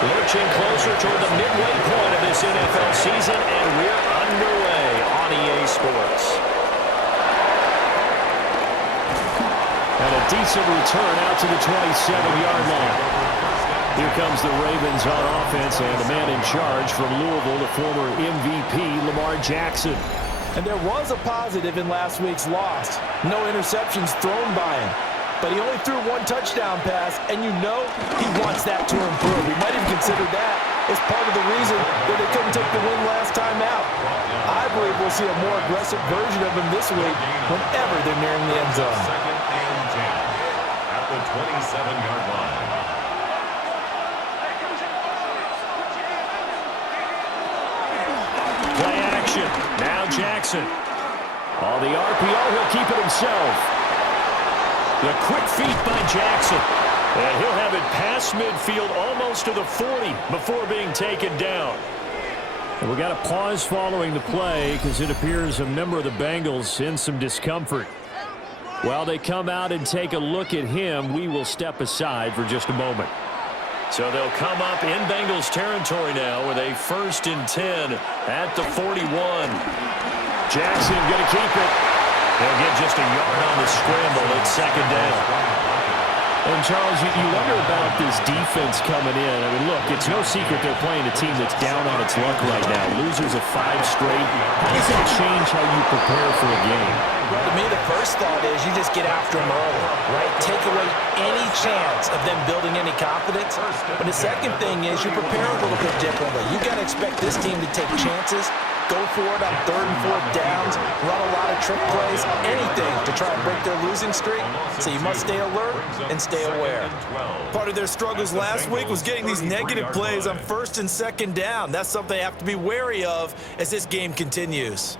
Lurching closer toward the midway point of this NFL season, and we're underway on EA Sports. And a decent return out to the 27-yard line. Here comes the Ravens on offense, and the man in charge from Louisville, the former MVP, Lamar Jackson. And there was a positive in last week's loss. No interceptions thrown by him. But he only threw one touchdown pass, and you know he wants that to improve. We might even consider that as part of the reason that they couldn't take the win last time out. I believe we'll see a more aggressive version of him this week whenever they're nearing the end zone. Second and 10 at the 27-yard line. Play action. Now Jackson. On the RPO, he'll keep it himself. The quick feet by Jackson. And he'll have it past midfield almost to the 40 before being taken down. And we got a pause following the play because it appears a member of the Bengals in some discomfort. While they come out and take a look at him, we will step aside for just a moment. So they'll come up in Bengals territory now with a 1st and 10 at the 41. Jackson going to keep it. They'll get just a yard on the scramble at 2nd down. And, Charles, you wonder about this defense coming in. I mean, look, it's no secret they're playing a team that's down on its luck right now. Losers of 5 straight. How does that change how you prepare for a game? Well, to me, the first thought is you just get after them early, right? Take away any chance of them building any confidence. But the second thing is you prepare a little bit differently. You got to expect this team to take chances, go for it on 3rd and 4th downs, run a lot of trick plays, anything to try and break their losing streak. So you must stay alert and stay aware. Part of their struggles last week was getting these negative plays on 1st and 2nd down. That's something they have to be wary of as this game continues.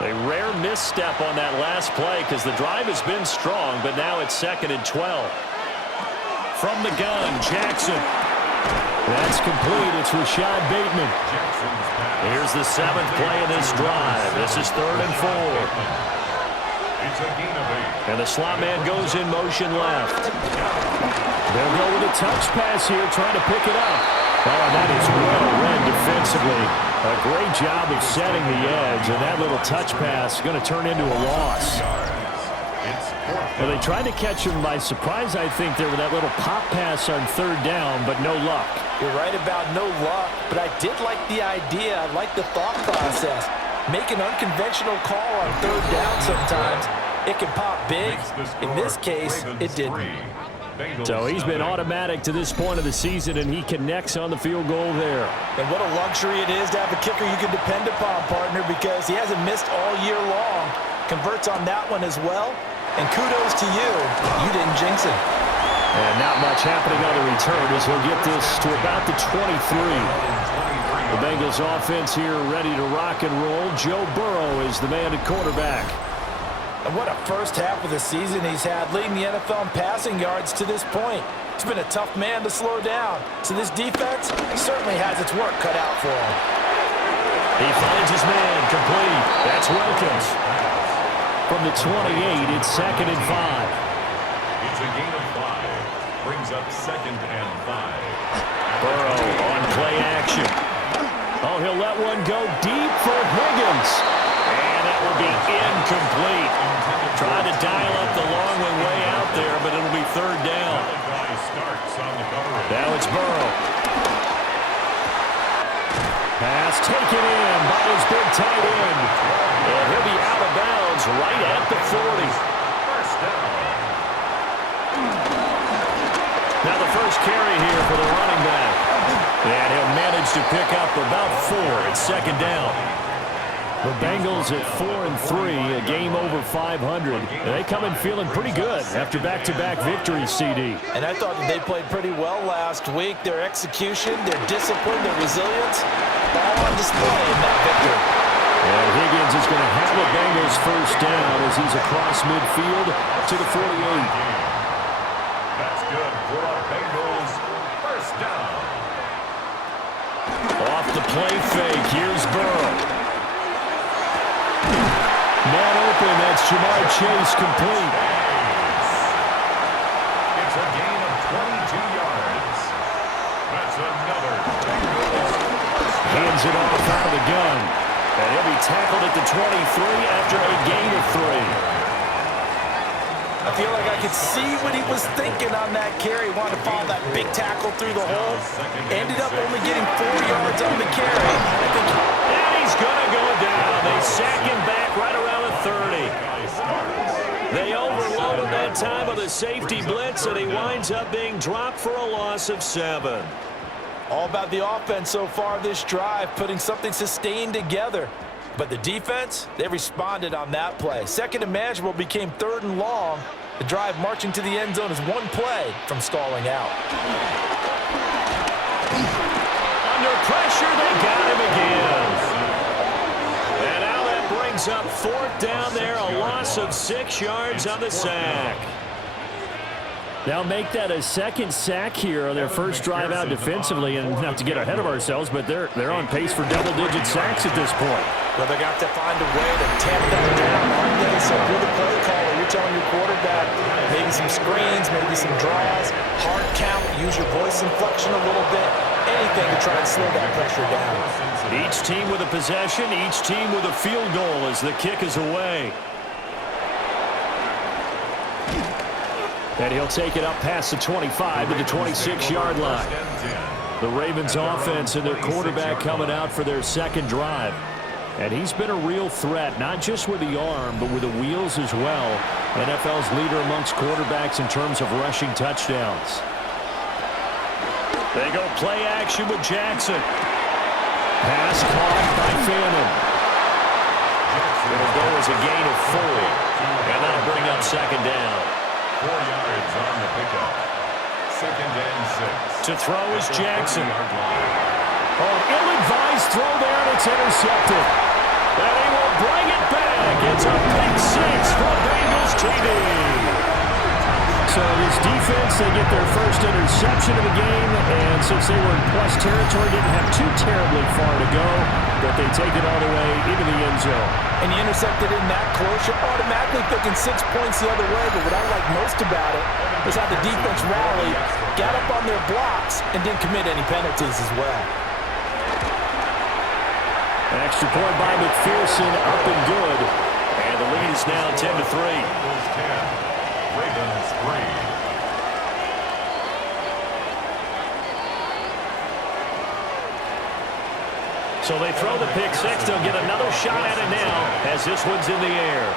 A rare misstep on that last play because the drive has been strong, but now it's 2nd and 12. From the gun, Jackson. That's complete. It's Rashad Bateman. Here's the 7th play of this drive. This is 3rd and 4. And the slot man goes in motion left. They'll go with a touch pass here, trying to pick it up. Oh, that is well read defensively. A great job of setting the edge, and that little touch pass is going to turn into a loss. Well, they tried to catch him by surprise, I think, there with that little pop pass on 3rd down, but no luck. You're right about no luck, but I did like the idea. I like the thought process. Make an unconventional call on 3rd down sometimes. It can pop big. In this case, it didn't. So he's been automatic to this point of the season, and he connects on the field goal there. And what a luxury it is to have a kicker you can depend upon, partner, because he hasn't missed all year long. Converts on that one as well. And kudos to you. You didn't jinx it. And not much happening on the return as he'll get this to about the 23. The Bengals offense here ready to rock and roll. Joe Burrow is the man at quarterback. And what a first half of the season he's had, leading the NFL in passing yards to this point. He's been a tough man to slow down. So this defense certainly has its work cut out for him. He finds his man complete. That's Wilkins. From the 28, it's 2nd and 5. It's a gain of 5. Brings up 2nd and 5. Burrow on play action. Oh, he'll let one go deep for Higgins. And that will be incomplete. Trying to dial up the long one way out there, but it'll be 3rd down. Now it's Burrow. Pass taken in by his big tight end. And he'll be out of bounds right at the 40. Now the first carry here for the running back. And he'll manage to pick up about 4 at 2nd down. The Bengals at 4-3, a game over 500. And they come in feeling pretty good after back-to-back victories, CD. And I thought that they played pretty well last week. Their execution, their discipline, their resilience, all on display in that victory. And Higgins is going to have a Bengals 1st down as he's across midfield to the 48. That's good for a Bengals 1st down. Off the play fake, here's Burrow. Man open, that's Shemar Chase complete. It's a gain of 22 yards. out of the gun. And he'll be tackled at the 23 after a gain of 3. I feel like I could see what he was thinking on that carry. Wanted to follow that big tackle through the hole. Ended up only getting 4 yards on the carry. And he's going to go down. They sack him back right around the 30. They overload him that time with a safety blitz, and he winds up being dropped for a loss of 7. All about the offense so far this drive, putting something sustained together. But the defense, they responded on that play. Second and manageable became 3rd and long. The drive marching to the end zone is 1 play from stalling out. Under pressure, they got him again. And now that brings up 4th down there, a loss of 6 yards on the sack. They'll make that a 2nd sack here on their first drive out defensively, and not to get ahead of ourselves, but they're on pace for double-digit sacks at this point. Well, they got to find a way to tamp that down, aren't they? So you're the play caller. You're telling your quarterback maybe some screens, maybe some draws, hard count, use your voice inflection a little bit, anything to try and slow that pressure down. Each team with a possession, each team with a field goal as the kick is away. And he'll take it up past the 25 to the 26-yard line. The Ravens offense and their quarterback coming out for their 2nd drive. And he's been a real threat, not just with the arm, but with the wheels as well. NFL's leader amongst quarterbacks in terms of rushing touchdowns. They go play action with Jackson. Pass caught by Fannin. It'll go as a gain of 4. And that'll bring up 2nd down. 4 yards on the pickup. 2nd and 6. To throw is Jackson. Oh, ill-advised throw there, and it's intercepted. And he will bring it back. It's a pick 6 for Bengals TV. So this defense, they get their first interception of the game, and since they were in plus territory, didn't have too terribly far to go, but they take it all the way into the end zone. And you intercepted in that close, you're automatically thinking 6 points the other way, but what I like most about it was how the defense rallied, got up on their blocks, and didn't commit any penalties as well. An extra point by McPherson, up and good, and the lead is now 10-3. Ravens 3. So they throw the pick 6. They'll get another shot at it now as this one's in the air.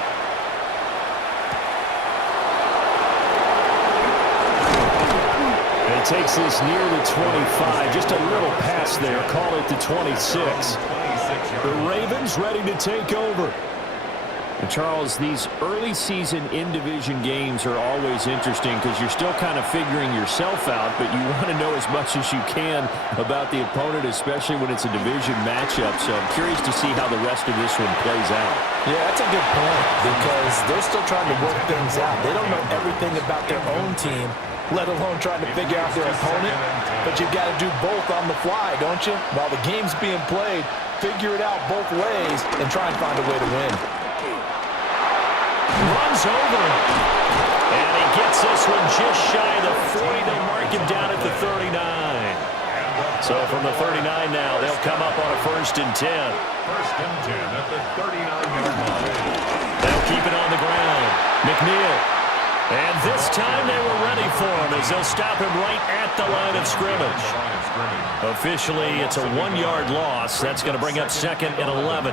And he takes this near the 25. Just a little pass there. Call it the 26. The Ravens ready to take over. And Charles, these early season in-division games are always interesting because you're still kind of figuring yourself out, but you want to know as much as you can about the opponent, especially when it's a division matchup. So I'm curious to see how the rest of this one plays out. Yeah, that's a good point because they're still trying to work things out. They don't know everything about their own team, let alone trying to figure out their opponent. But you've got to do both on the fly, don't you? While the game's being played, figure it out both ways and try and find a way to win. Runs over him. And he gets this one just shy of the 40. They'll mark him down at the 39. So from the 39 now, they'll come up on a 1st and 10. 1st and 10 at the 39-yard line. They'll keep it on the ground. McNeil. And this time they were ready for him as they'll stop him right at the line of scrimmage. Officially, it's a 1-yard loss. That's going to bring up 2nd and 11.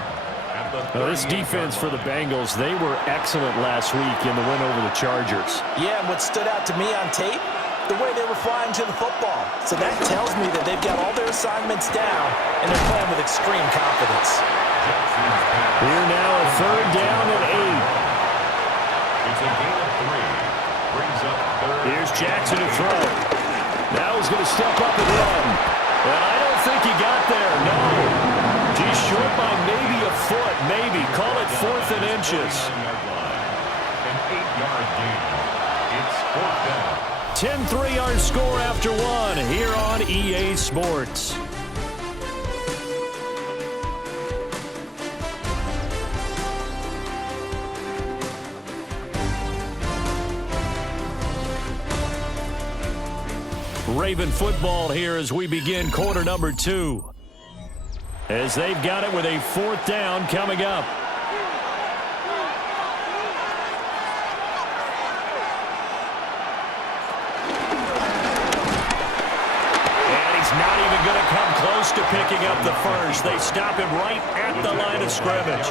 Now, this defense for the Bengals, they were excellent last week in the win over the Chargers. Yeah, and what stood out to me on tape, the way they were flying to the football. So that tells me that they've got all their assignments down, and they're playing with extreme confidence. Here now a 3rd down and 8. It's a gain of 3. Brings up 3rd. Here's Jackson to throw. Now he's going to step up and run. And I don't think he got there, no. He's short by maybe a foot, maybe. Call it 4th and inches. An 8-yard gain. It's 4th down. 10-3 our score after 1 here on EA Sports. Raven football here as we begin quarter number 2. as they've got it with a 4th down coming up. Not even going to come close to picking up the first. They stop him right at the line of scrimmage.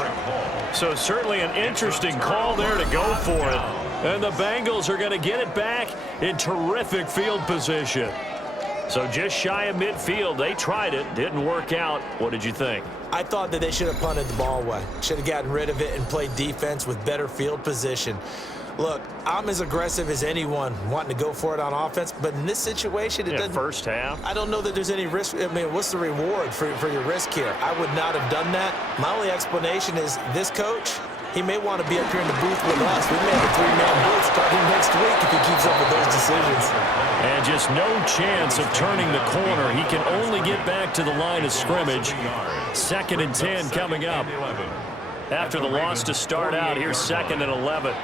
So certainly an interesting call there to go for it. And the Bengals are going to get it back in terrific field position. So just shy of midfield. They tried it. Didn't work out. What did you think? I thought that they should have punted the ball away. Should have gotten rid of it and played defense with better field position. Look, I'm as aggressive as anyone wanting to go for it on offense, but in this situation, it doesn't. First half. I don't know that there's any risk. I mean, what's the reward for your risk here? I would not have done that. My only explanation is this coach, he may want to be up here in the booth with us. We may have a 3-man booth starting next week if he keeps up with those decisions. And just no chance of turning the corner. He can only get back to the line of scrimmage. 2nd and 10 coming up. After the loss to start out, here's 2nd and 11.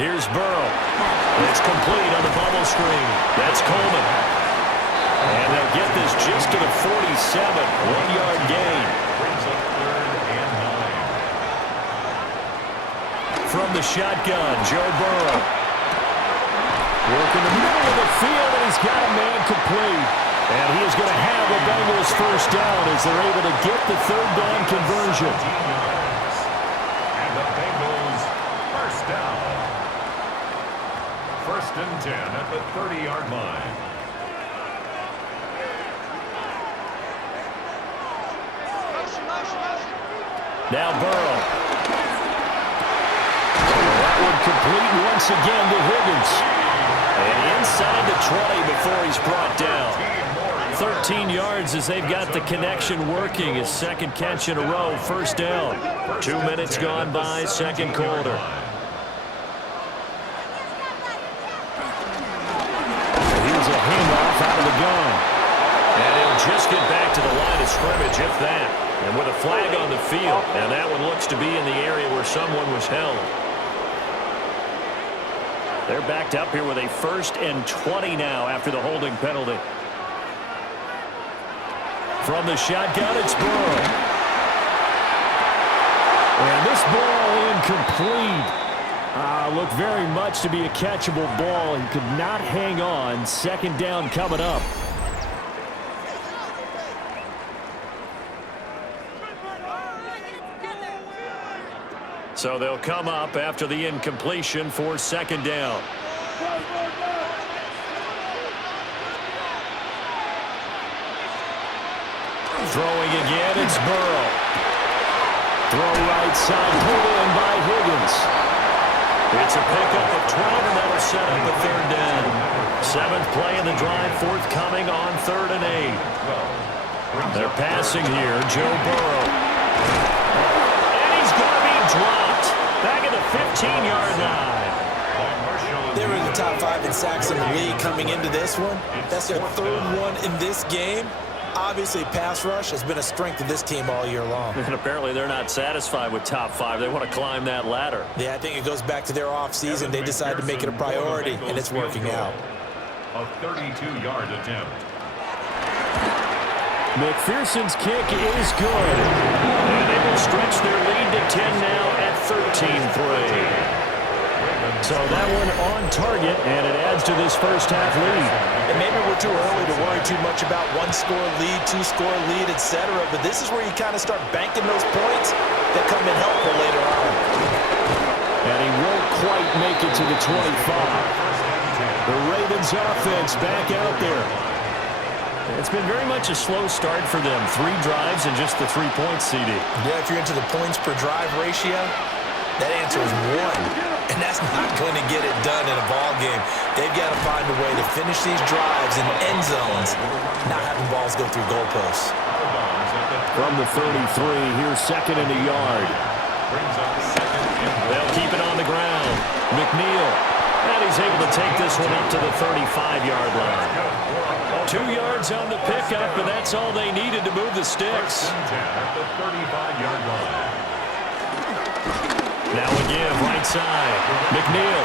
Here's Burrow. It's complete on the bubble screen. That's Coleman. And they'll get this just to the 47. 1-yard gain. From the shotgun, Joe Burrow. Working the middle of the field, and he's got a man complete. And he is going to have the Bengals first down as they're able to get the 3rd down conversion. And the Bengals first down. 1st and 10 at the 30-yard line. Now Burrow. That one complete once again to Higgins. And inside the 20 before he's brought down. 13 yards as they've got the connection working. His 2nd catch in a row, 1st down. 2 minutes gone by, 2nd quarter. Here's a handoff out of the gun. And he'll just get back to the line of scrimmage, if that. And with a flag on the field, and that one looks to be in the area where someone was held. They're backed up here with a 1st and 20 now after the holding penalty. From the shotgun, it's Burrow. And this ball incomplete. Looked very much to be a catchable ball. He could not hang on. 2nd down coming up. So they'll come up after the incompletion for 2nd down. Throwing again, it's Burrow. Throw right side, pulled in by Higgins. It's a pickup of 12, and that'll set up a 3rd down. 7th play of the drive, forthcoming on 3rd and 8. They're passing here, Joe Burrow. And he's going to be dropped. Back at the 15-yard line. They were in the top 5 in sacks in the league coming into this one. That's their 3rd one in this game. Obviously, pass rush has been a strength of this team all year long. And apparently they're not satisfied with top 5. They want to climb that ladder. Yeah, I think it goes back to their offseason. They decided to make it a priority, and it's working out. A 32-yard attempt. McPherson's kick is good. And they will stretch their lead to 10 now at 13-3. So that one on target, and it adds to this first half lead. And maybe we're too early to worry too much about 1-score lead, 2-score lead, etc. But this is where you kind of start banking those points that come in helpful later on. And he won't quite make it to the 25. The Ravens offense back out there. It's been very much a slow start for them. 3 drives and just the 3 points, CD. Yeah, if you're into the points per drive ratio, that answer is 1. And that's not going to get it done in a ball game. They've got to find a way to finish these drives in end zones, not having balls go through goalposts. From the 33, here's 2nd and a yard. They'll keep it on the ground. McNeil. And he's able to take this one up to the 35-yard line. 2 yards on the pickup, and that's all they needed to move the sticks. At the 35-yard line. Now again, right side. McNeil.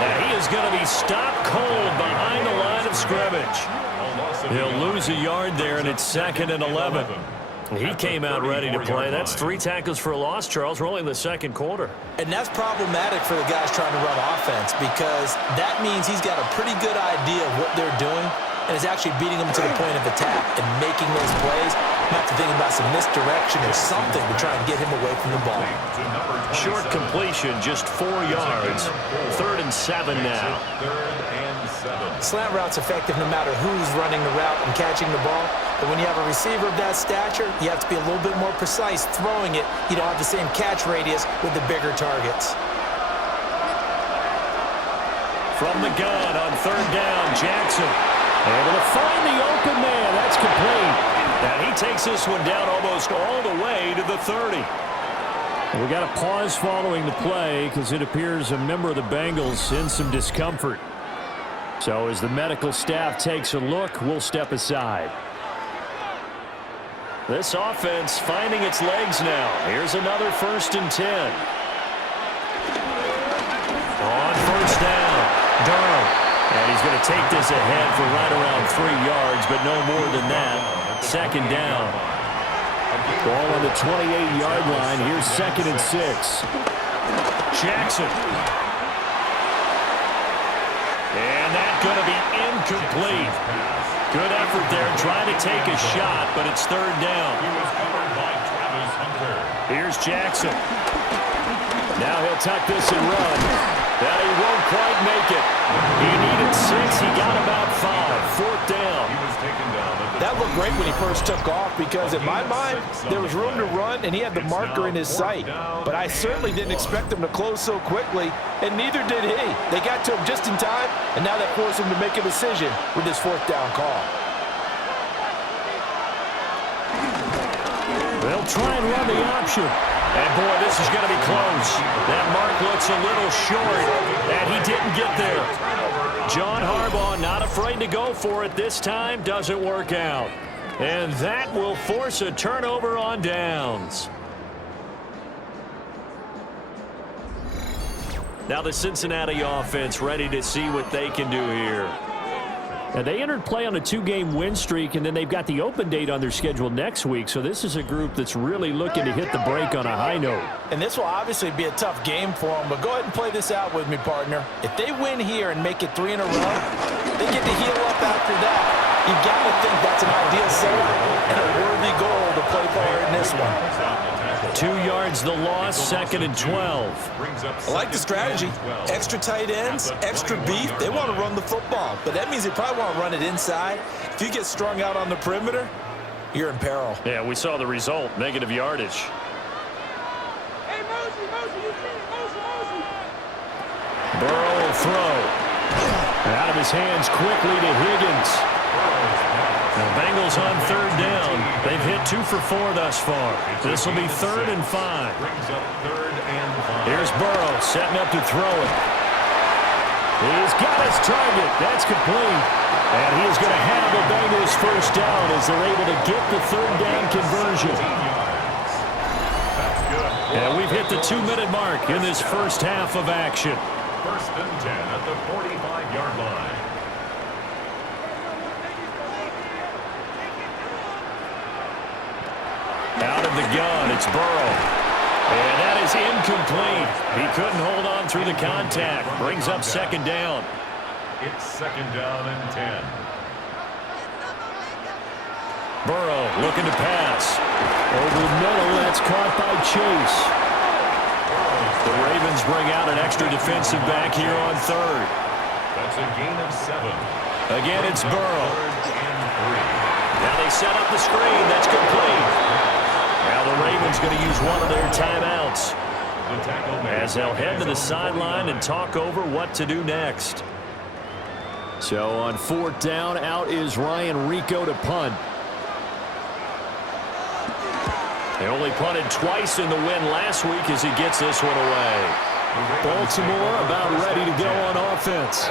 And he is going to be stopped cold behind the line of scrimmage. He'll lose a yard there, and it's 2nd and 11. He came out ready to play. That's 3 tackles for a loss, Charles. We're only in the second quarter. And that's problematic for the guys trying to run offense because that means he's got a pretty good idea of what they're doing and is actually beating them to the point of attack and making those plays. You have to think about some misdirection or something to try and get him away from the ball. Short completion, just 4 yards. 3rd and 7 now. Slant route's effective no matter who's running the route and catching the ball. But when you have a receiver of that stature, you have to be a little bit more precise throwing it. You don't have the same catch radius with the bigger targets. From the gun on 3rd down, Jackson able to find the open man. That's complete. And he takes this one down almost all the way to the 30. We got a pause following the play because it appears a member of the Bengals in some discomfort. So as the medical staff takes a look, we'll step aside. This offense finding its legs now. Here's another 1st and 10. On 1st down, Durham. And he's going to take this ahead for right around 3 yards, but no more than that. 2nd down. Ball on the 28-yard line. Here's 2nd and 6. Jackson. And that's going to be incomplete. Good effort there trying to take a shot, but it's 3rd down. Here's Jackson. Now he'll tuck this and run. Now he won't quite make it. He needed 6. He got about 5. 4th down. That looked great when he first took off because in my mind, there was room to run and he had the marker in his sight. But I certainly didn't expect him to close so quickly, and neither did he. They got to him just in time, and now that forced him to make a decision with this 4th down call. They'll try and run the option. And, boy, this is going to be close. That mark looks a little short, and he didn't get there. John Harbaugh not afraid to go for it this time. Doesn't work out. And that will force a turnover on downs. Now the Cincinnati offense ready to see what they can do here. Now they entered play on a 2-game win streak, and then they've got the open date on their schedule next week. So this is a group that's really looking to hit the break on a high note. And this will obviously be a tough game for them, but go ahead and play this out with me, partner. If they win here and make it 3 in a row, they get to heal up after that. You've got to think that's an ideal setup and a worthy goal to play for in this one. 2 yards the loss, 2nd and 12. I like the strategy. Extra tight ends, extra beef. They want to run the football, but that means they probably want to run it inside. If you get strung out on the perimeter, you're in peril. Yeah, we saw the result, negative yardage. Burrow will throw. Out of his hands quickly to Higgins. The Bengals on 3rd down. They've hit 2 for 4 thus far. This will be 3rd and 5. Here's Burrow setting up to throw it. He's got his target. That's complete. And he is going to have the Bengals 1st down as they're able to get the 3rd down conversion. And we've hit the 2-minute mark in this first half of action. 1st and 10 at the 45-yard line. Out of the gun, it's Burrow. And that is incomplete. He couldn't hold on through the contact. Brings up 2nd down. It's 2nd down and 10. Burrow looking to pass. Over the middle, that's caught by Chase. The Ravens bring out an extra defensive back here on 3rd. That's a gain of 7. Again, it's Burrow. 3rd and 3. Now they set up the screen. That's complete. Now the Ravens going to use one of their timeouts as they'll head to the sideline and talk over what to do next. So on 4th down, out is Ryan Rico to punt. They only punted twice in the win last week as he gets this one away. Baltimore about ready to go on offense.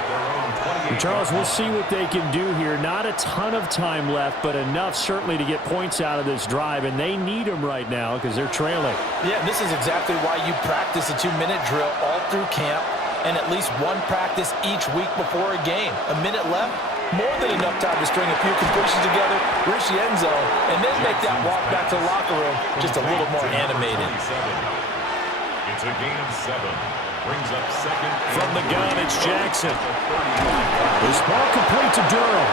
And Charles, we'll see what they can do here. Not a ton of time left, but enough certainly to get points out of this drive, and they need them right now because they're trailing. Yeah, this is exactly why you practice a 2-minute drill all through camp. and at least one practice each week before a game. A minute left, more than enough time to string a few completions together, reach the end zone, and then make that walk back to the locker room just a little more animated. It's a gain of 7. Brings up second. From the gun, it's Jackson. This ball complete to Durham.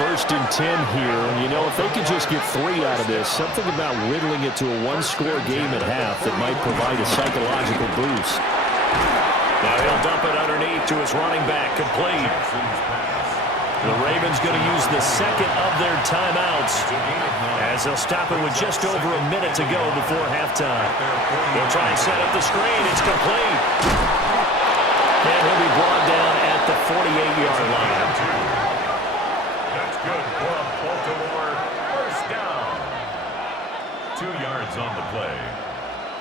First and 10 here, and you know, if they could just get 3 out of this, something about whittling it to a one-score game at half that might provide a psychological boost. Now he'll dump it underneath to his running back, complete. The Ravens going to use the second of their timeouts as they'll stop it with just over a minute to go before halftime. They'll try and set up the screen. It's complete. And he'll be brought down at the 48-yard line. That's good for a Baltimore first down. 2 yards on the play.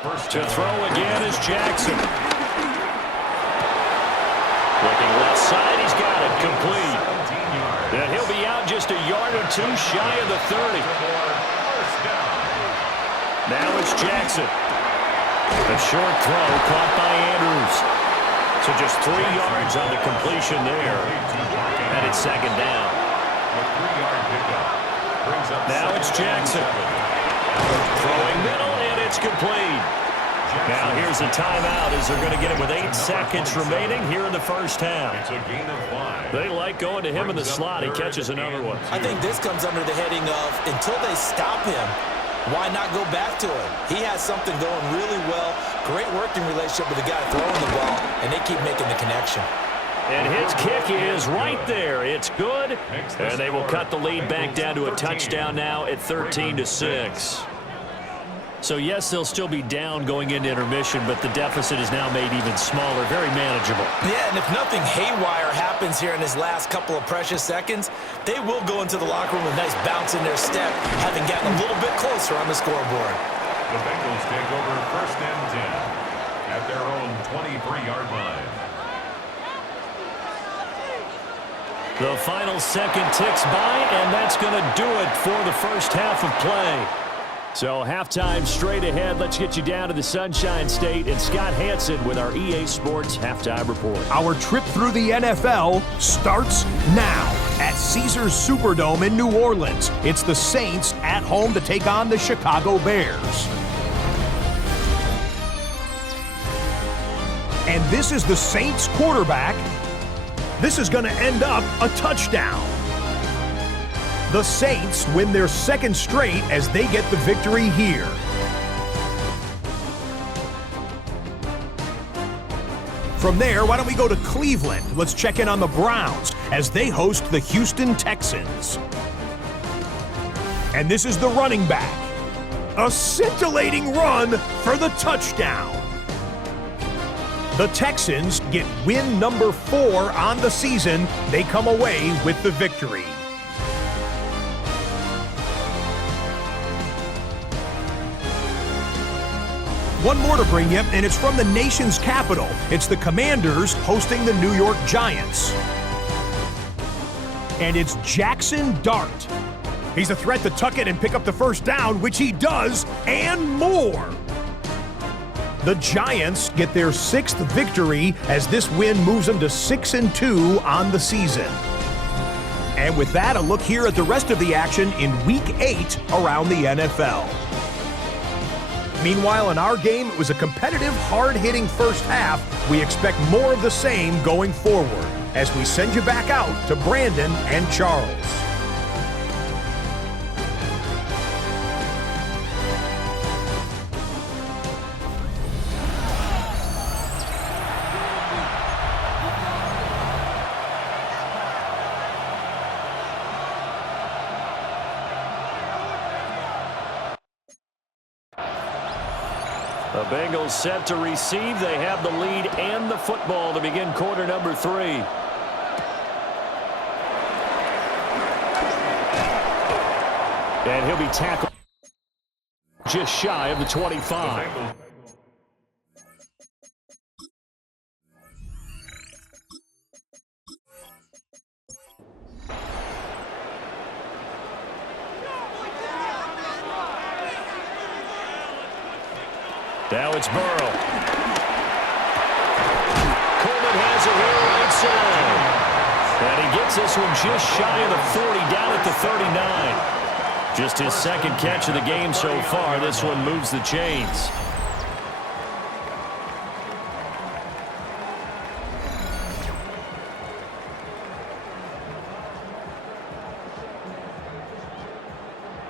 First to down. throw again is Jackson. Looking left side, he's got it complete. And he'll be out just a yard or 2 shy of the 30. Now it's Jackson. A short throw caught by Andrews. So just 3 yards on the completion there. And it's second down. Now it's Jackson. Throwing middle, and it's complete. Now here's a timeout as they're going to get it with 8 seconds remaining here in the first half. It's a gain of 5. They like going to him in the slot. He catches another one. I think this comes under the heading of until they stop him, why not go back to him? He has something going really well, great working relationship with the guy throwing the ball, and they keep making the connection. And his kick is right there. It's good, and they will cut the lead back down to a touchdown now at 13-6. So, yes, they'll still be down going into intermission, but the deficit is now made even smaller, very manageable. Yeah, and if nothing haywire happens here in his last couple of precious seconds, they will go into the locker room with a nice bounce in their step, having gotten a little bit closer on the scoreboard. The Bengals take over first and 10 at their own 23-yard line. The final second ticks by, and that's going to do it for the first half of play. So halftime straight ahead. Let's get you down to the Sunshine State and Scott Hansen with our EA Sports Halftime Report. Our trip through the NFL starts now at Caesars Superdome in New Orleans. It's the Saints at home to take on the Chicago Bears. And this is the Saints quarterback. This is going to end up a touchdown. The Saints win their second straight as they get the victory here. From there, why don't we go to Cleveland? Let's check in on the Browns as they host the Houston Texans. And this is the running back. A scintillating run for the touchdown. The Texans get win number 4 on the season. They come away with the victory. One more to bring you, and it's from the nation's capital. It's the Commanders hosting the New York Giants. And it's Jackson Dart. He's a threat to tuck it and pick up the first down, which he does, and more. The Giants get their 6th victory as this win moves them to 6-2 on the season. And with that, a look here at the rest of the action in Week 8 around the NFL. Meanwhile, in our game, it was a competitive, hard-hitting first half. We expect more of the same going forward as we send you back out to Brandon and Charles. The Bengals set to receive. They have the lead and the football to begin quarter number 3. And he'll be tackled just shy of the 25. Now it's Burrow. Jackson. And he gets this one just shy of the 40, down at the 39. Just his second catch of the game so far. This one moves the chains.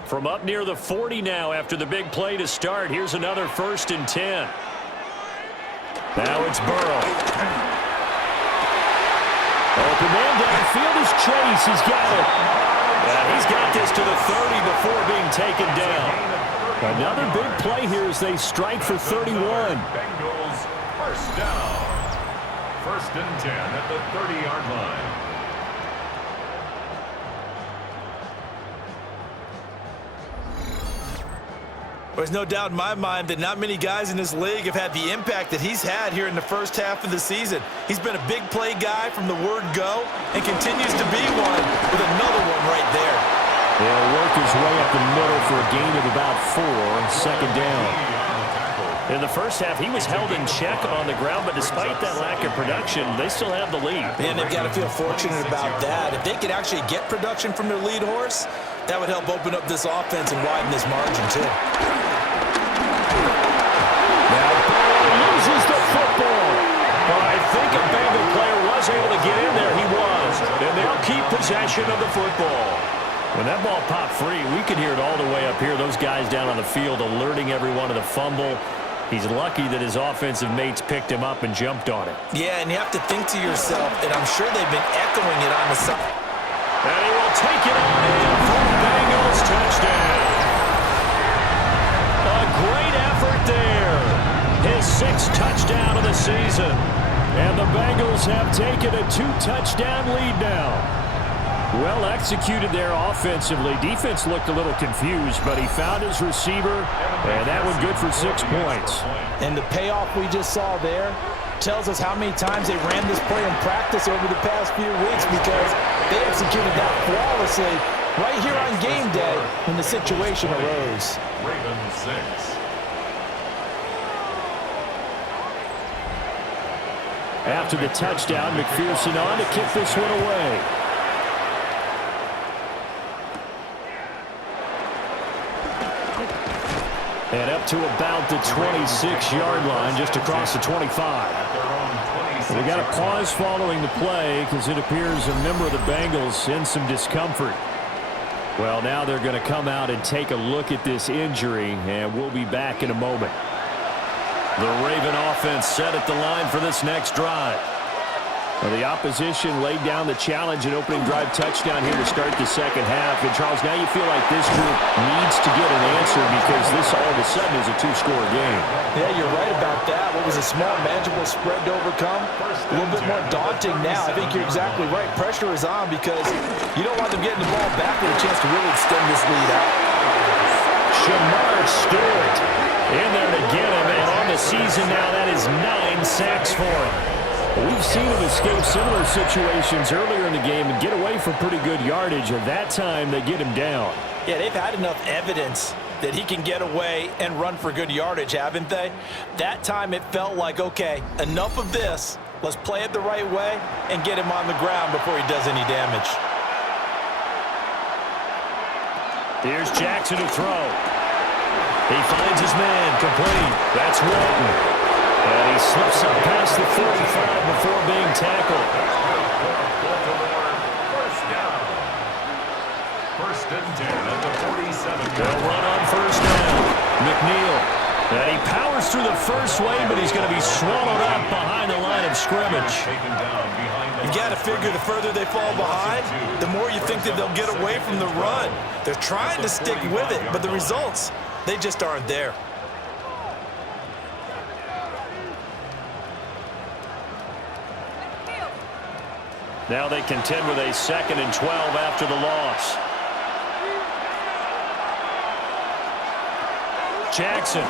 From up near the 40 now after the big play to start. Here's another 1st and 10. Now it's Burrow. Open man downfield is Chase. He's got it. He's got this to the 30 before being taken down. Another big play here as they strike for 31. Bengals first down. 1st and 10 at the 30-yard line. There's no doubt in my mind that not many guys in this league have had the impact that he's had here in the first half of the season. He's been a big play guy from the word go and continues to be one with another one right there. He'll work his way up the middle for a gain of about 4, 2nd down. In the first half, he was held in check on the ground, but despite that lack of production, they still have the lead. And they've got to feel fortunate about that. If they could actually get production from their lead horse, that would help open up this offense and widen this margin, too. Now Burrow loses the football. I think a Bengal player was able to get in there. He was. And they'll keep possession of the football. When that ball popped free, we could hear it all the way up here. Those guys down on the field alerting everyone of the fumble. He's lucky that his offensive mates picked him up and jumped on it. Yeah, and you have to think to yourself, and I'm sure they've been echoing it on the side. And he will take it on in for Bengals touchdown. A great effort there. His 6th touchdown of the season. And the Bengals have taken a 2-touchdown lead now. Well executed there offensively. Defense looked a little confused, but he found his receiver, and that one good for 6 points. And the payoff we just saw there tells us how many times they ran this play in practice over the past few weeks, because they executed that flawlessly right here on game day when the situation arose. Ravens 6. After the touchdown, McPherson on to kick this one away. And up to about the 26-yard line, just across the 25. We got a pause following the play because it appears a member of the Bengals in some discomfort. Well, now they're going to come out and take a look at this injury, and we'll be back in a moment. The Raven offense set at the line for this next drive. Well, the opposition laid down the challenge and opening drive touchdown here to start the second half. And, Charles, now you feel like this group needs to get an answer because this all of a sudden is a 2-score game. Yeah, you're right about that. What was a small, manageable spread to overcome, a little bit more daunting now. I think you're exactly right. Pressure is on because you don't want them getting the ball back with a chance to really extend this lead out. Shemar Stewart in there to get him. And on the season now, that is 9 sacks for him. We've seen him escape similar situations earlier in the game and get away from pretty good yardage, and that time they get him down. Yeah, they've had enough evidence that he can get away and run for good yardage, haven't they? That time it felt like, okay, enough of this. Let's play it the right way and get him on the ground before he does any damage. Here's Jackson to throw. He finds his man, complete. That's Walton. And he slips up past the 45 before being tackled. First down. 1st and 10 at the 47. They'll run on 1st down. McNeil. And he powers through the first wave, but he's going to be swallowed up behind the line of scrimmage. You've got to figure the further they fall behind, the more you think that they'll get away from the run. They're trying to stick with it, but the results, they just aren't there. Now they contend with a 2nd and 12 after the loss. Jackson.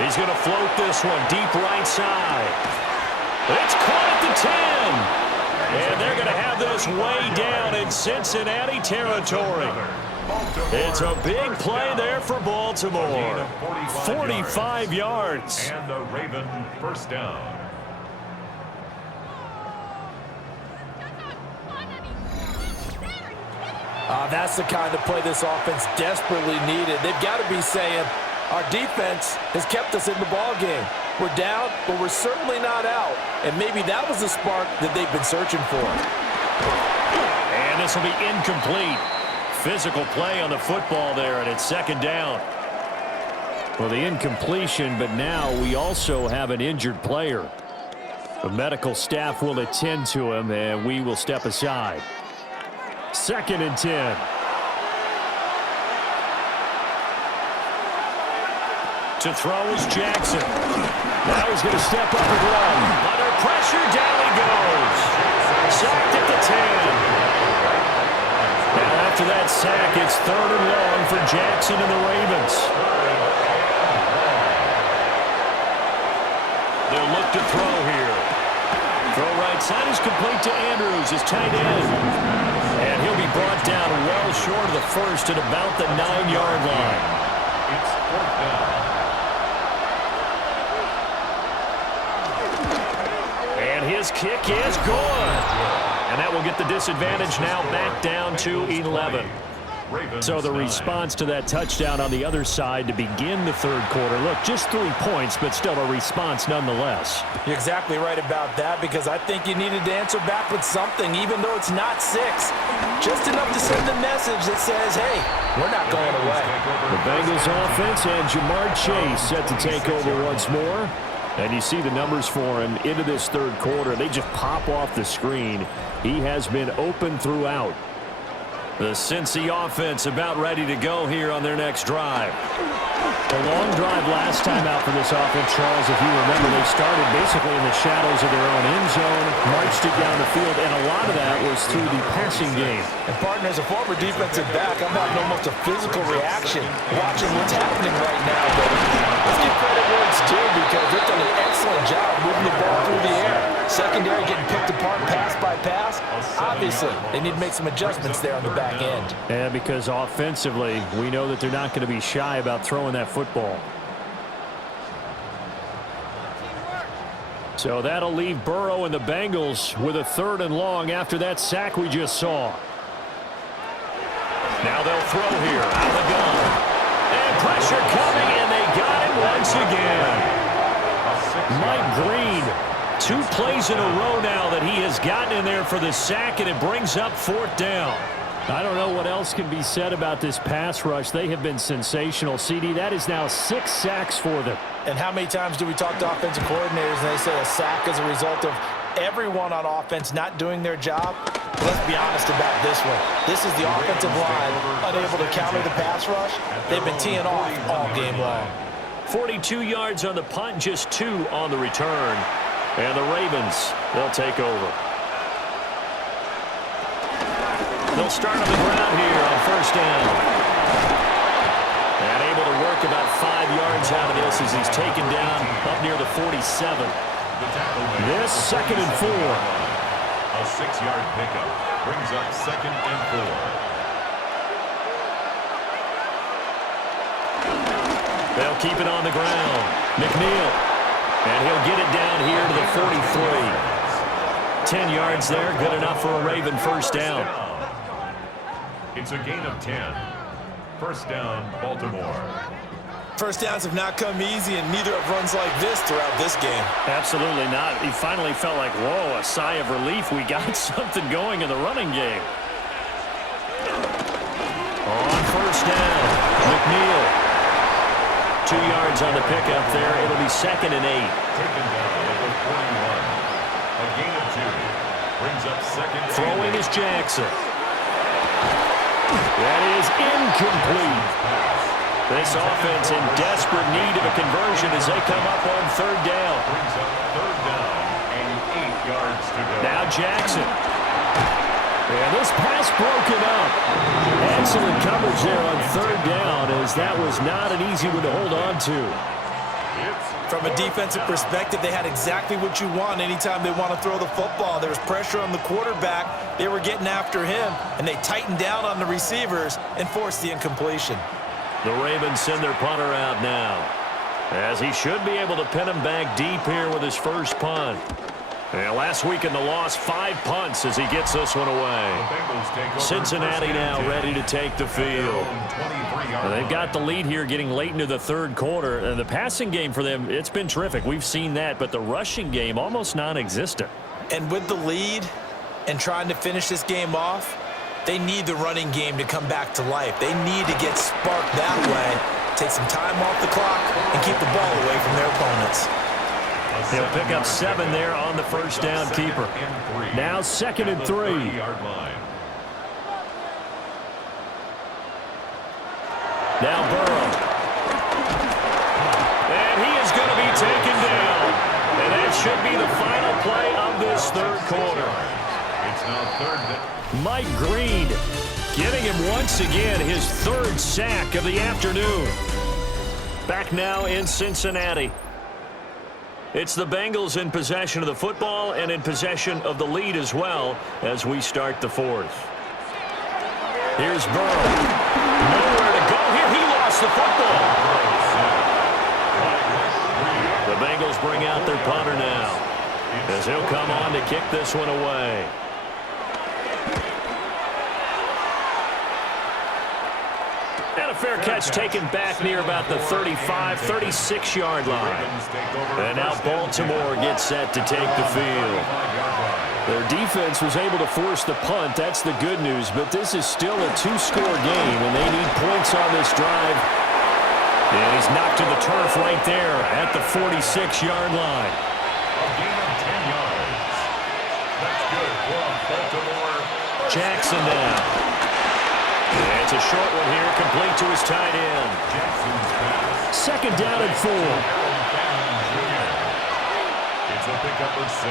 He's going to float this one deep right side. It's caught at the 10. And they're going to have this way down in Cincinnati territory. It's a big play there for Baltimore. 45 yards. And the Raven first down. That's the kind of play this offense desperately needed. They've got to be saying, our defense has kept us in the ball game. We're down, but we're certainly not out. And maybe that was the spark that they've been searching for. And this will be incomplete. Physical play on the football there, and it's second down. Well, the incompletion, but now we also have an injured player. The medical staff will attend to him, and we will step aside. 2nd and 10. To throw is Jackson. Now he's going to step up and run. Under pressure, down he goes. Sacked at the 10. Now after that sack, it's 3rd and long for Jackson and the Ravens. They'll look to throw here. Throw right side is complete to Andrews, his tight end. And he'll be brought down well short of the first at about the 9-yard line. It's 4th down. And his kick is good. And that will get the disadvantage now back down to 11. So the response to that touchdown on the other side to begin the 3rd quarter. Look, just 3 points, but still a response nonetheless. You're exactly right about that, because I think you needed to answer back with something, even though it's not 6. Just enough to send a message that says, hey, we're not going away. The Bengals offense and Shemar Stewart set to take over once more. And you see the numbers for him into this 3rd quarter. They just pop off the screen. He has been open throughout. The Cincy offense about ready to go here on their next drive. A long drive last time out for this offense, Charles. If you remember, they started basically in the shadows of their own end zone, marched it down the field, and a lot of that was through the passing game. And, partner, as a former defensive back, I'm having almost a physical reaction watching what's happening right now. But let's give credit where it's due, because they've done an excellent job moving the ball through the air. Secondary getting picked apart pass by pass. Obviously, they need to make some adjustments there on the back end. And because offensively, we know that they're not going to be shy about throwing that football. So that'll leave Burrow and the Bengals with a 3rd and long after that sack we just saw. Now they'll throw here out of the gun. And pressure coming, and they got him once again. Mike Green, 2 plays in a row now that he has gotten in there for the sack, and it brings up 4th down. I don't know what else can be said about this pass rush. They have been sensational. CD, that is now 6 sacks for them. And how many times do we talk to offensive coordinators and they say a sack is a result of everyone on offense not doing their job? But let's be honest about this one. This is the offensive line unable to counter the pass rush. They've been teeing off all game long. 42 yards on the punt, just 2 on the return. And the Ravens, they'll take over. They'll start on the ground here on 1st down. And able to work about 5 yards out of this as he's taken down up near the 47. This 2nd and 4. A 6-yard pickup brings up 2nd and 4. They'll keep it on the ground. McNeil. And he'll get it down here to the 43. 10 yards there, good enough for a Raven 1st down. It's a gain of 10. 1st down, Baltimore. 1st downs have not come easy, and neither have runs like this throughout this game. Absolutely not. He finally felt like, whoa, a sigh of relief. We got something going in the running game. On 1st down, McNeil. 2 yards on the pickup there. It'll be 2nd and 8. Taken down at the 41. A gain of 2. Brings up 2nd. Throwing is Jackson. That is incomplete. This offense in desperate need of a conversion as they come up on 3rd down. Brings up 3rd down and 8 yards to go. Now Jackson. And this pass broken up. Excellent coverage there on 3rd down, as that was not an easy one to hold on to. From a defensive perspective, they had exactly what you want anytime they want to throw the football. There was pressure on the quarterback. They were getting after him, and they tightened down on the receivers and forced the incompletion. The Ravens send their punter out now, as he should be able to pin him back deep here with his first punt. And last week in the loss, 5 punts as he gets this one away. Cincinnati now ready to take the field. They've got the lead here getting late into the third quarter. And the passing game for them, it's been terrific. We've seen that, but the rushing game almost non-existent. And with the lead and trying to finish this game off, they need the running game to come back to life. They need to get sparked that way, take some time off the clock, and keep the ball away from their opponents. He'll pick up 7 there on the first down keeper. Now 2nd and 3. Now Burrow. And he is going to be taken down. And that should be the final play of this third quarter. It's now 3rd. Mike Green giving him once again his 3rd sack of the afternoon. Back now in Cincinnati. It's the Bengals in possession of the football and in possession of the lead as well as we start the 4th. Here's Burrow. Nowhere to go here. He lost the football. The Bengals bring out their punter now as he'll come on to kick this one away. And a fair catch taken back near about the 35, 36-yard line. And now Baltimore gets set to take the field. Their defense was able to force the punt. That's the good news. But this is still a 2-score game, and they need points on this drive. And he's knocked to the turf right there at the 46-yard line. A gain of 10 yards. That's good for Baltimore. Jackson now. And it's a short one here, complete to his tight end. 2nd down and 4. It's a pickup of 6.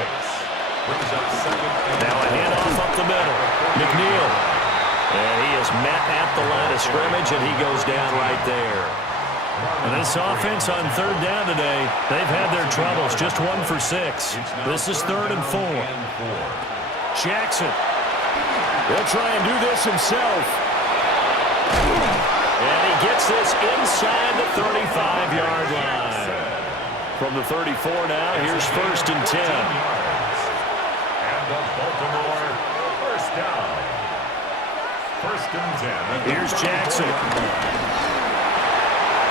Brings up 2nd. Now a handoff up the middle. McNeil. And he is met at the line of scrimmage, and he goes down right there. And this offense on 3rd down today, they've had their troubles. Just 1 for 6. This is 3rd and 4. Jackson. He'll try and do this himself. And he gets this inside the 35-yard line. From the 34 now, here's 1st and 10. And the Baltimore 1st down. 1st and 10. Here's Jackson.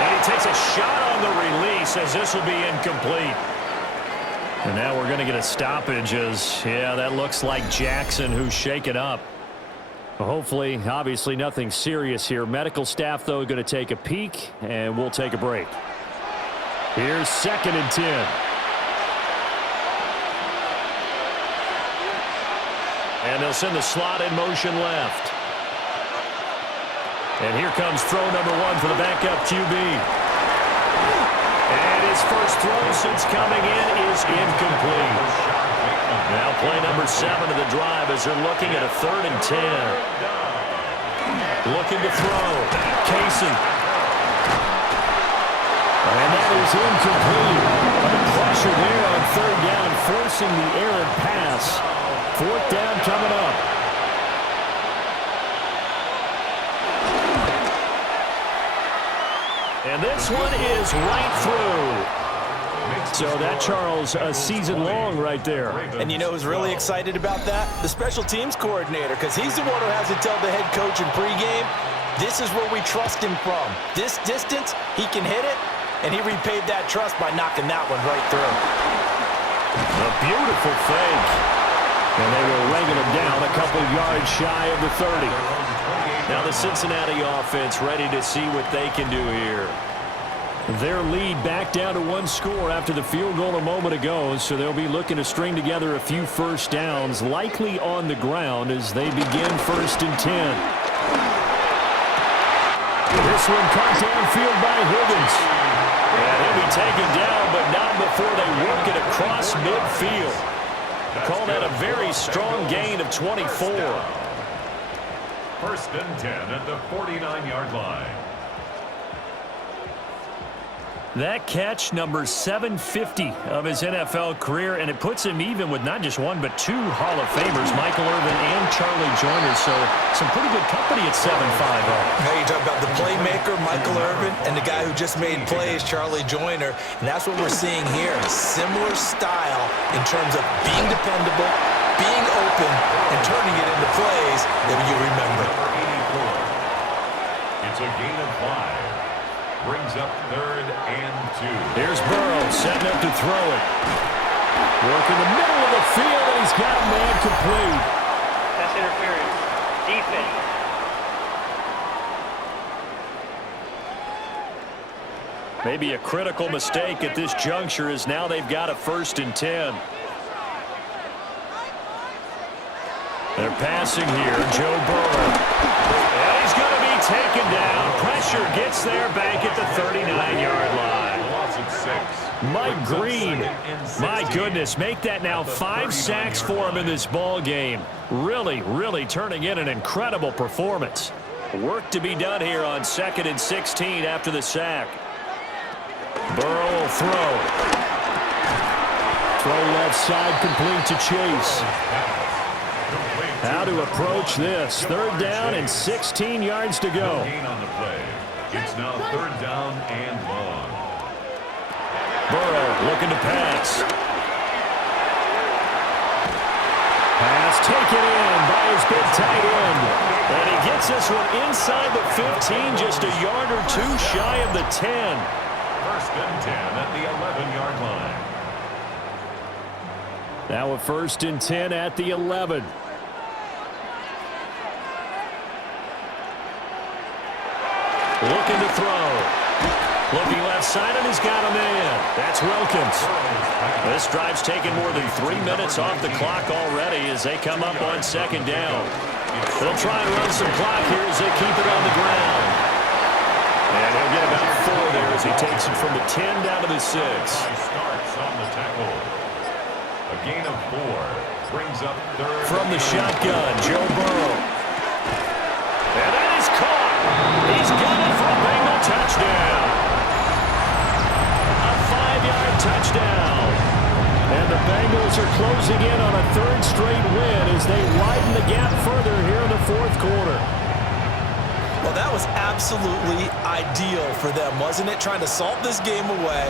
And he takes a shot on the release as this will be incomplete. And now we're going to get a stoppage as, yeah, that looks like Jackson who's shaken up. Hopefully, obviously nothing serious here. Medical staff, though, going to take a peek, and we'll take a break. Here's 2nd and 10. And they'll send the slot in motion left. And here comes throw number 1 for the backup QB. And his first throw since coming in is incomplete. Now play number 7 of the drive as they're looking at a 3rd and 10. Looking to throw. Casey. And that is incomplete. Under pressure there on 3rd down, forcing the errant pass. 4th down coming up. And this one is right through. So that, Charles, a season long right there. And you know who's really excited about that? The special teams coordinator, because he's the one who has to tell the head coach in pregame, this is where we trust him from. This distance, he can hit it, and he repaid that trust by knocking that one right through. A beautiful fake. And they were laying him down a couple yards shy of the 30. Now the Cincinnati offense ready to see what they can do here. Their lead back down to 1 score after the field goal a moment ago, so they'll be looking to string together a few first downs, likely on the ground as they begin 1st and 10. This one caught downfield by Higgins. And he'll be taken down, but not before they work it across midfield. Call that a very strong gain of 24. 1st and 10 at the 49-yard line. That catch, number 750 of his NFL career, and it puts him even with not just one but two Hall of Famers, Michael Irvin and Charlie Joyner. So some pretty good company at 7'5". Hey, you talk about the playmaker, Michael Irvin, and the guy who just made plays, Charlie Joyner. And that's what we're seeing here. Similar style in terms of being dependable, being open, and turning it into plays that you remember. 84. It's a gain of 5. Brings up 3rd and 2. Here's Burrow setting up to throw it. Work in the middle of the field, and he's got a man complete. That's interference. Defense. Maybe a critical mistake at this juncture is now they've got a 1st and 10. They're passing here. Joe Burrow. And he's going to be taken down. Pressure gets there back at the 39-yard line. Loss of 6. Mike Green, my goodness, make that now 5 sacks for him in this ball game. Really turning in an incredible performance. Work to be done here on 2nd and 16 after the sack. Burrow will throw. Throw left side complete to Chase. How to approach this. 3rd down and 16 yards to go. Gain on the play. It's now 3rd down and long. Burrow looking to pass. Pass taken in by his big tight end. And he gets this one inside the 15, just a yard or two shy of the 10. 1st and 10 at the 11-yard line. Now a 1st and 10 at the 11. Looking to throw. Looking left side, and he's got a man. That's Wilkins. This drive's taken more than 3 minutes off the clock already as they come up on 2nd down. They'll try and run some clock here as they keep it on the ground. And he'll get about 4 there as he takes it from the 10 down to the 6. Starts on the tackle. A gain of 4. Brings up 3rd. From the shotgun, Joe Burrow. And that is caught. He's got it for a Bengal touchdown. A 5-yard touchdown. And the Bengals are closing in on a 3rd straight win as they widen the gap further here in the 4th quarter. Well, that was absolutely ideal for them, wasn't it? Trying to salt this game away.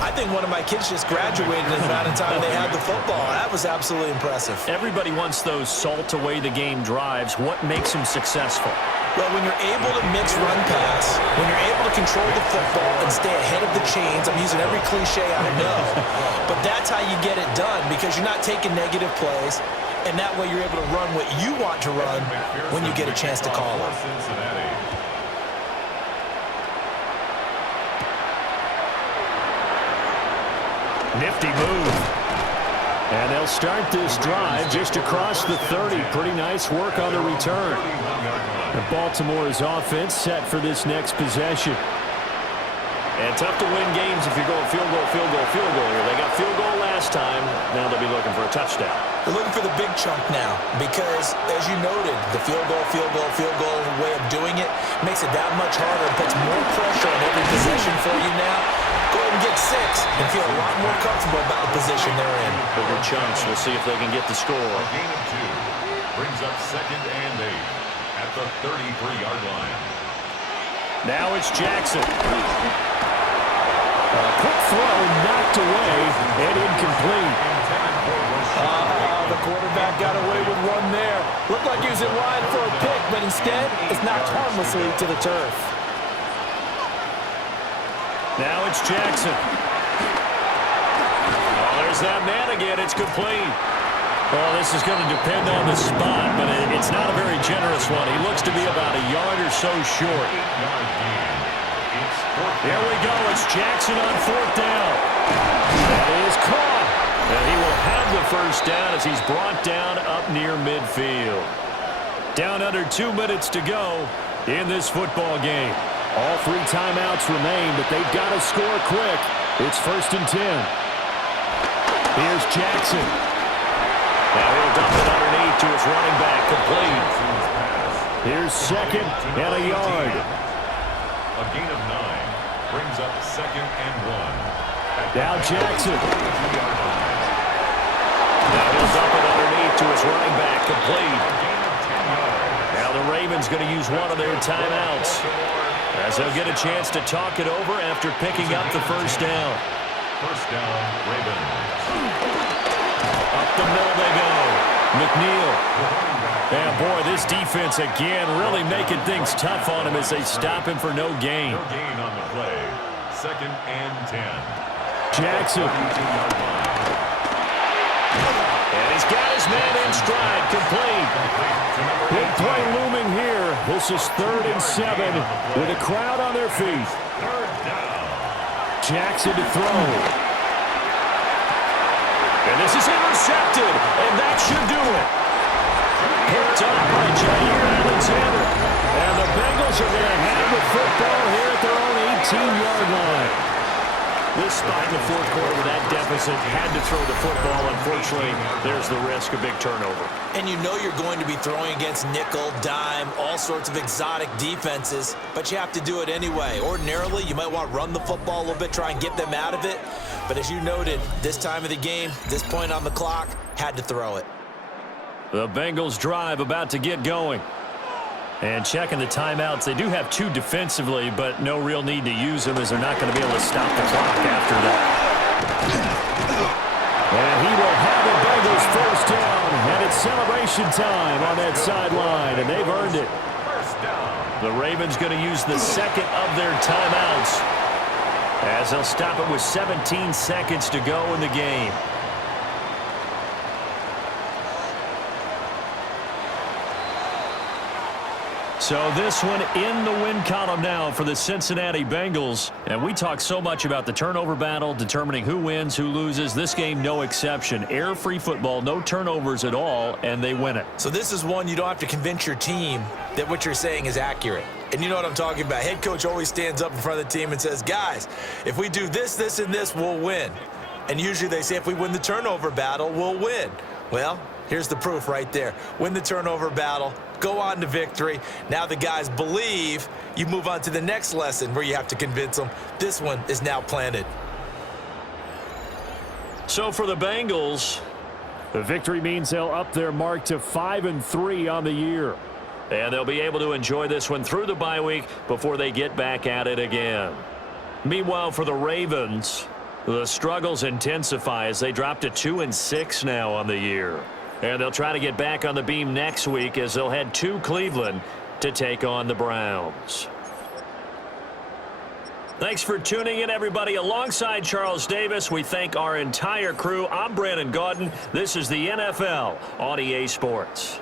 I think one of my kids just graduated in the amount of time they had the football. That was absolutely impressive. Everybody wants those salt-away-the-game drives. What makes them successful? Well, when you're able to mix run-pass, when you're able to control the football and stay ahead of the chains, I'm using every cliche I know, but that's how you get it done because you're not taking negative plays, and that way you're able to run what you want to run when you get a chance to call it. Cincinnati. Nifty move. And they'll start this drive just across the 30. Pretty nice work on the return. And Baltimore's offense set for this next possession. And tough to win games if you're going field goal here. They got field goal last time. Now they'll be looking for a touchdown. They're looking for the big chunk now because, as you noted, the field goal way of doing it makes it that much harder and puts more pressure on every possession for you now. Go ahead and get 6 and feel a lot more comfortable about the position they're in. Bigger chunks. We'll see if they can get the score. A gain of 2 brings up 2nd and 8 at the 33-yard line. Now it's Jackson. A quick throw knocked away and incomplete. The quarterback got away with one there. Looked like he was in line for a pick, but instead it's knocked harmlessly to the turf. Now it's Jackson. Oh, there's that man again. It's complete. Well, this is going to depend on the spot, but it's not a very generous one. He looks to be about a yard or so short. Here we go. It's Jackson on 4th down. That is caught. And he will have the 1st down as he's brought down up near midfield. Down under 2 minutes to go in this football game. All 3 timeouts remain, but they've got to score quick. It's 1st and 10. Here's Jackson. Now he'll dump it underneath to his running back, complete. Here's 2nd and a yard. A gain of 9 Brings up 2nd and 1. Now Jackson. Now he'll dump it underneath to his running back, complete. Now the Ravens going to use one of their timeouts, as they'll get a chance to talk it over after picking up the first down. First down, Ravens. Up the middle they go. McNeil. And boy, this defense again really making things tough on him as they stop him for no gain. No gain on the play. 2nd and 10. Jackson. And he's got his man in stride, complete. Big play looming here. This is 3rd and 7 with a crowd on their feet. Jackson to throw. And this is intercepted, and that should do it. Picked up by Jair Alexander. And the Bengals are going to have the football here at their own 18-yard line. This spot in the 4th quarter with that deficit had to throw the football. Unfortunately, there's the risk of big turnover. And you know you're going to be throwing against nickel, dime, all sorts of exotic defenses, but you have to do it anyway. Ordinarily, you might want to run the football a little bit, try and get them out of it. But as you noted, this time of the game, this point on the clock, had to throw it. The Bengals drive about to get going. And checking the timeouts, they do have 2 defensively, but no real need to use them as they're not going to be able to stop the clock after that. And he will have the Bengals first down, and it's celebration time on that sideline, and they've earned it. The Ravens going to use the 2nd of their timeouts as they'll stop it with 17 seconds to go in the game. So this one in the win column now for the Cincinnati Bengals. And we talk so much about the turnover battle, determining who wins, who loses. This game, no exception. Error-free football, no turnovers at all, and they win it. So this is one you don't have to convince your team that what you're saying is accurate. And you know what I'm talking about. Head coach always stands up in front of the team and says, guys, if we do this, this, and this, we'll win. And usually they say if we win the turnover battle, we'll win. Well, here's the proof right there. Win the turnover battle, go on to victory. Now the guys believe. You move on to the next lesson where you have to convince them. This one is now planted. So for the Bengals, the victory means they'll up their mark to 5-3 on the year. And they'll be able to enjoy this one through the bye week before they get back at it again. Meanwhile, for the Ravens, the struggles intensify as they drop to 2-6 now on the year. And they'll try to get back on the beam next week as they'll head to Cleveland to take on the Browns. Thanks for tuning in, everybody. Alongside Charles Davis, we thank our entire crew. I'm Brandon Gaudin. This is the NFL on EA Sports.